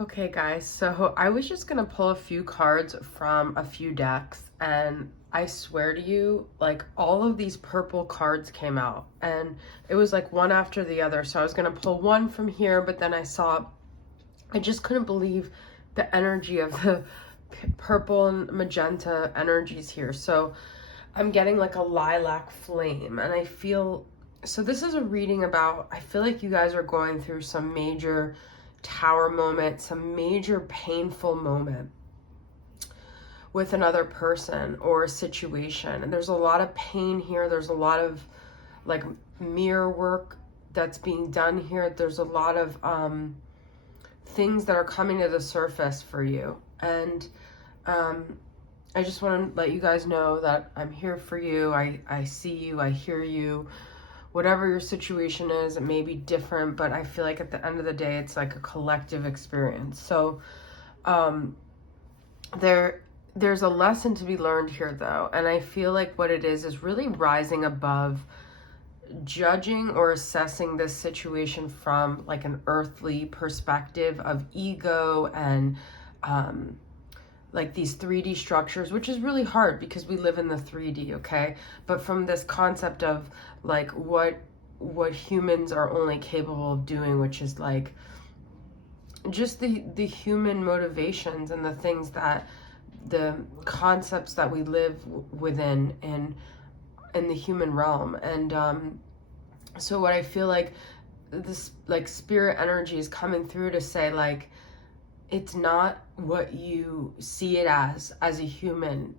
Okay guys, so I was just gonna pull a few cards from a few decks, and I swear to you, like all of these purple cards came out and it was like one after the other. So I was gonna pull one from here, but then I just couldn't believe the energy of the purple and magenta energies here. So I'm getting like a lilac flame, and I feel, so this is a reading about, I feel like you guys are going through some major tower moment, some major painful moment with another person or a situation. And there's a lot of pain here. There's a lot of like mirror work that's being done here. There's a lot of things that are coming to the surface for you. And I just want to let you guys know that I'm here for you. I see you, I hear you. Whatever your situation is, it may be different, but I feel like at the end of the day, it's like a collective experience. So there's a lesson to be learned here though. And I feel like what it is really rising above judging or assessing this situation from like an earthly perspective of ego and like these 3D structures, which is really hard because we live in the 3D, okay? But from this concept of like what humans are only capable of doing, which is like just the human motivations and the things that the concepts that we live within in the human realm. And so what I feel like this like spirit energy is coming through to say, like, it's not what you see it as a human,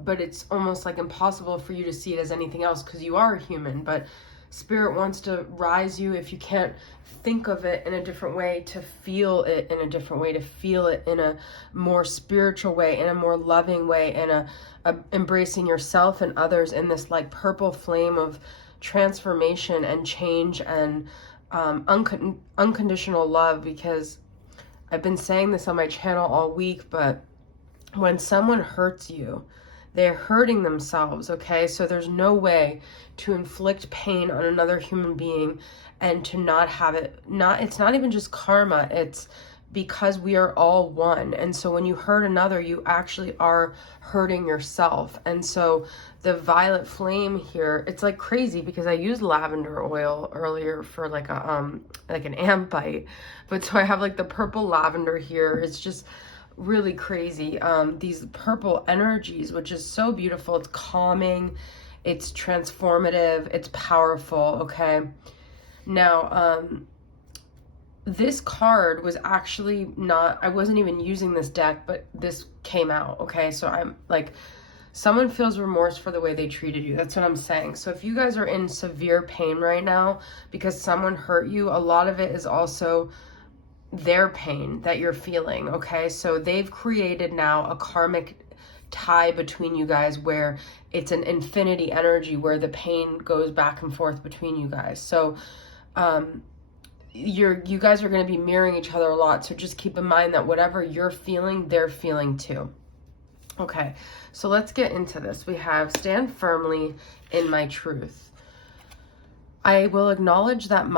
but it's almost like impossible for you to see it as anything else because you are a human. But spirit wants to rise you, if you can't think of it in a different way, to feel it in a different way, to feel it in a more spiritual way, in a more loving way, in a embracing yourself and others in this like purple flame of transformation and change and unconditional love. Because I've been saying this on my channel all week, but when someone hurts you, they're hurting themselves, okay? So there's no way to inflict pain on another human being and to not have it, it's not even just karma, it's because we are all one. And so when you hurt another, you actually are hurting yourself. And so the violet flame here, it's like crazy because I used lavender oil earlier for like an ant bite. But so I have like the purple lavender here. It's just really crazy. These purple energies, which is so beautiful. It's calming, it's transformative, it's powerful, okay? Now, this card was actually not, I wasn't even using this deck, but this came out, okay? So I'm like, someone feels remorse for the way they treated you. That's what I'm saying. So if you guys are in severe pain right now because someone hurt you, a lot of it is also their pain that you're feeling, okay? So they've created now a karmic tie between you guys where it's an infinity energy where the pain goes back and forth between you guys. So you guys are going to be mirroring each other a lot. So just keep in mind that whatever you're feeling, they're feeling too. Okay, so let's get into this. We have stand firmly in my truth. I will acknowledge that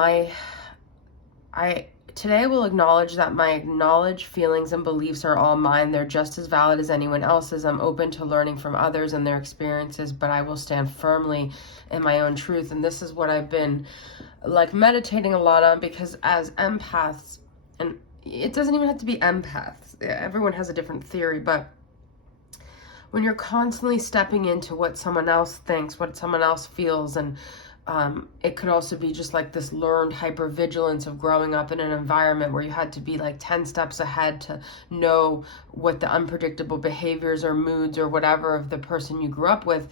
today I will acknowledge that my acknowledged feelings and beliefs are all mine. They're just as valid as anyone else's. I'm open to learning from others and their experiences, but I will stand firmly in my own truth. And this is what I've been like meditating a lot on, because as empaths, and it doesn't even have to be empaths, everyone has a different theory, but when you're constantly stepping into what someone else thinks, what someone else feels, and it could also be just like this learned hypervigilance of growing up in an environment where you had to be like 10 steps ahead to know what the unpredictable behaviors or moods or whatever of the person you grew up with.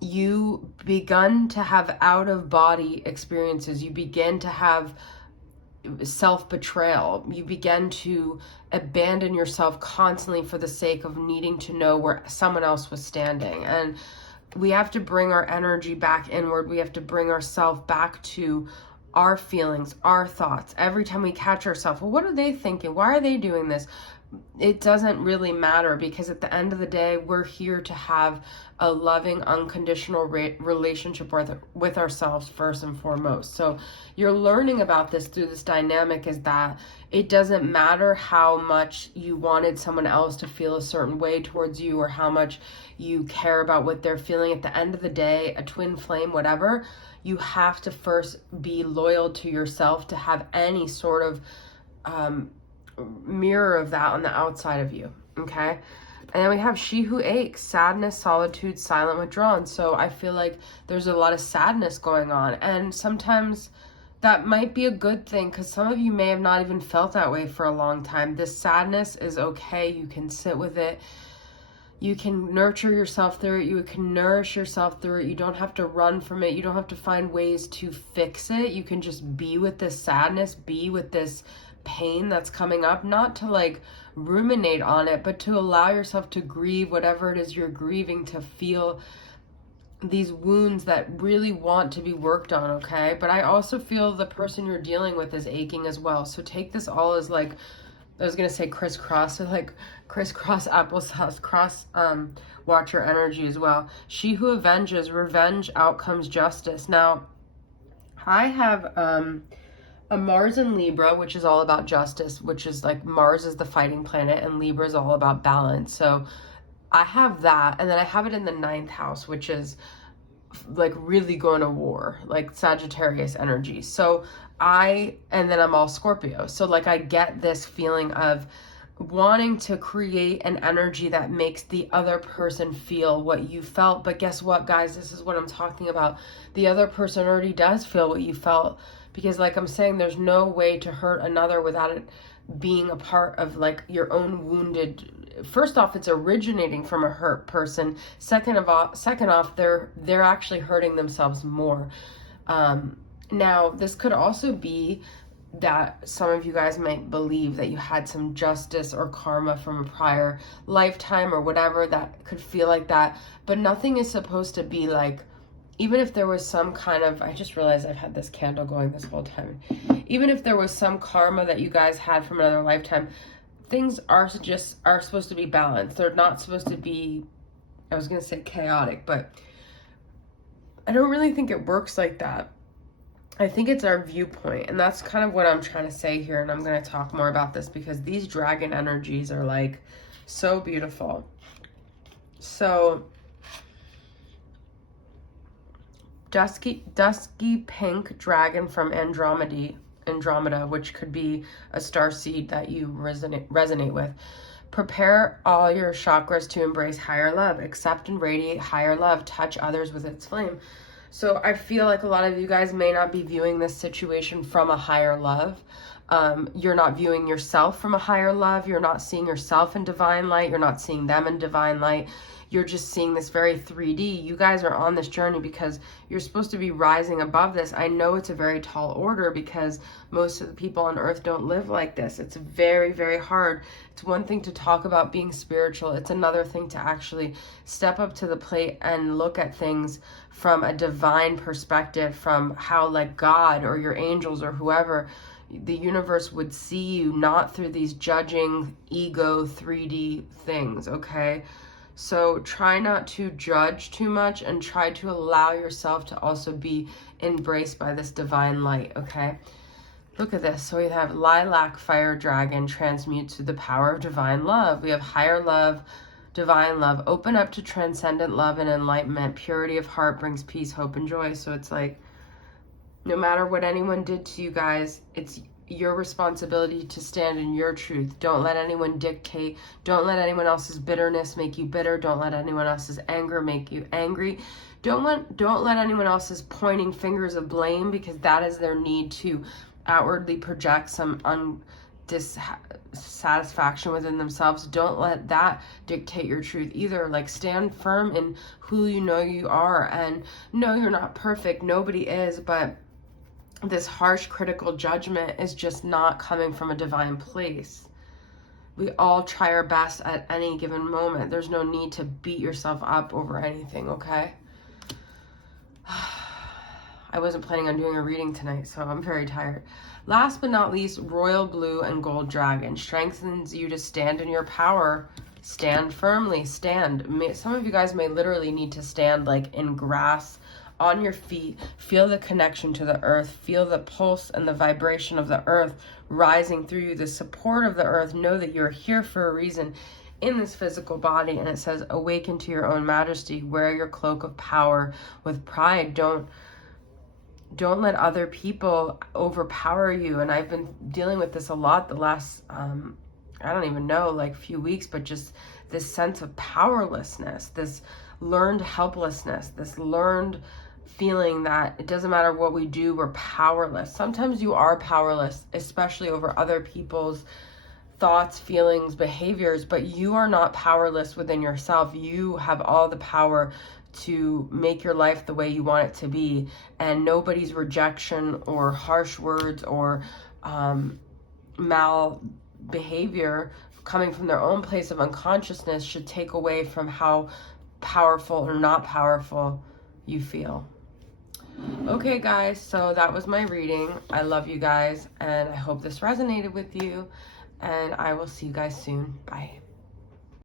You begun to have out-of-body experiences. You begin to have self-betrayal. You begin to abandon yourself constantly for the sake of needing to know where someone else was standing. And we have to bring our energy back inward. We have to bring ourselves back to our feelings, our thoughts. Every time we catch ourselves, well, what are they thinking? Why are they doing this? It doesn't really matter, because at the end of the day, we're here to have a loving, unconditional relationship with ourselves first and foremost. So you're learning about this through this dynamic, is that it doesn't matter how much you wanted someone else to feel a certain way towards you, or how much you care about what they're feeling. At the end of the day, a twin flame, whatever, you have to first be loyal to yourself to have any sort of mirror of that on the outside of you, okay? And then we have she who aches, sadness, solitude, silent withdrawn. So I feel like there's a lot of sadness going on, and sometimes that might be a good thing, because some of you may have not even felt that way for a long time. This sadness is okay. You can sit with it. You can nurture yourself through it. You can nourish yourself through it. You don't have to run from it. You don't have to find ways to fix it. You can just be with this sadness, be with this pain that's coming up, not to like ruminate on it, but to allow yourself to grieve whatever it is you're grieving, to feel these wounds that really want to be worked on, okay? But I also feel the person you're dealing with is aching as well. So take this all as like, I was gonna say crisscross, so like crisscross applesauce, cross watch your energy as well. She who avenges, revenge, outcomes, justice. Now, I have a Mars in Libra, which is all about justice, which is like Mars is the fighting planet and Libra is all about balance. So I have that, and then I have it in the 9th house, which is like really going to war, like Sagittarius energy. So and then I'm all Scorpio. So like I get this feeling of wanting to create an energy that makes the other person feel what you felt. But guess what, guys? This is what I'm talking about. The other person already does feel what you felt, because like I'm saying, there's no way to hurt another without it being a part of like your own wounded. First off, it's originating from a hurt person. Second off, they're actually hurting themselves more. Now, this could also be that some of you guys might believe that you had some justice or karma from a prior lifetime or whatever that could feel like that. But nothing is supposed to be like, even if there was some kind of, I just realized I've had this candle going this whole time. Even if there was some karma that you guys had from another lifetime, things are supposed to be balanced. They're not supposed to be, I was going to say chaotic, but I don't really think it works like that. I think it's our viewpoint, and that's kind of what I'm trying to say here, and I'm going to talk more about this because these dragon energies are like so beautiful. So dusky pink dragon from Andromeda, which could be a star seed that you resonate with. Prepare all your chakras to embrace higher love. Accept and radiate higher love. Touch others with its flame. So I feel like a lot of you guys may not be viewing this situation from a higher love. You're not viewing yourself from a higher love. You're not seeing yourself in divine light. You're not seeing them in divine light. You're just seeing this very 3D. You guys are on this journey because you're supposed to be rising above this. I know it's a very tall order because most of the people on earth don't live like this. It's very, very hard. It's one thing to talk about being spiritual. It's another thing to actually step up to the plate and look at things from a divine perspective, from how like God or your angels or whoever, the universe would see you, not through these judging ego 3D things, okay? So try not to judge too much and try to allow yourself to also be embraced by this divine light, okay? Look at this. So we have lilac fire dragon transmutes to the power of divine love. We have higher love, divine love. Open up to transcendent love and enlightenment. Purity of heart brings peace, hope, and joy. So it's like, no matter what anyone did to you guys, it's your responsibility to stand in your truth. Don't let anyone dictate. Don't let anyone else's bitterness make you bitter. Don't let anyone else's anger make you angry. Don't let anyone else's pointing fingers of blame, because that is their need to outwardly project some dissatisfaction within themselves. Don't let that dictate your truth either. Like, stand firm in who you know you are, and no, you're not perfect. Nobody is, but this harsh critical judgment is just not coming from a divine place. We all try our best at any given moment. There's no need to beat yourself up over anything, okay? I wasn't planning on doing a reading tonight, so I'm very tired. Last but not least, royal blue and gold dragon strengthens you to stand in your power. Stand firmly, stand. Some of you guys may literally need to stand like in grass, on your feet. Feel the connection to the earth. Feel the pulse and the vibration of the earth rising through you, the support of the earth. Know that you're here for a reason in this physical body. And it says, awaken to your own majesty. Wear your cloak of power with pride. Don't let other people overpower you. And I've been dealing with this a lot the last, I don't even know, like few weeks, but just this sense of powerlessness, this learned helplessness, this learned feeling that it doesn't matter what we do, we're powerless. Sometimes you are powerless, especially over other people's thoughts, feelings, behaviors, but you are not powerless within yourself. You have all the power to make your life the way you want it to be, and nobody's rejection or harsh words or mal behavior coming from their own place of unconsciousness should take away from how powerful or not powerful you feel. Okay guys, so that was my reading. I love you guys, and I hope this resonated with you, and I will see you guys soon. Bye.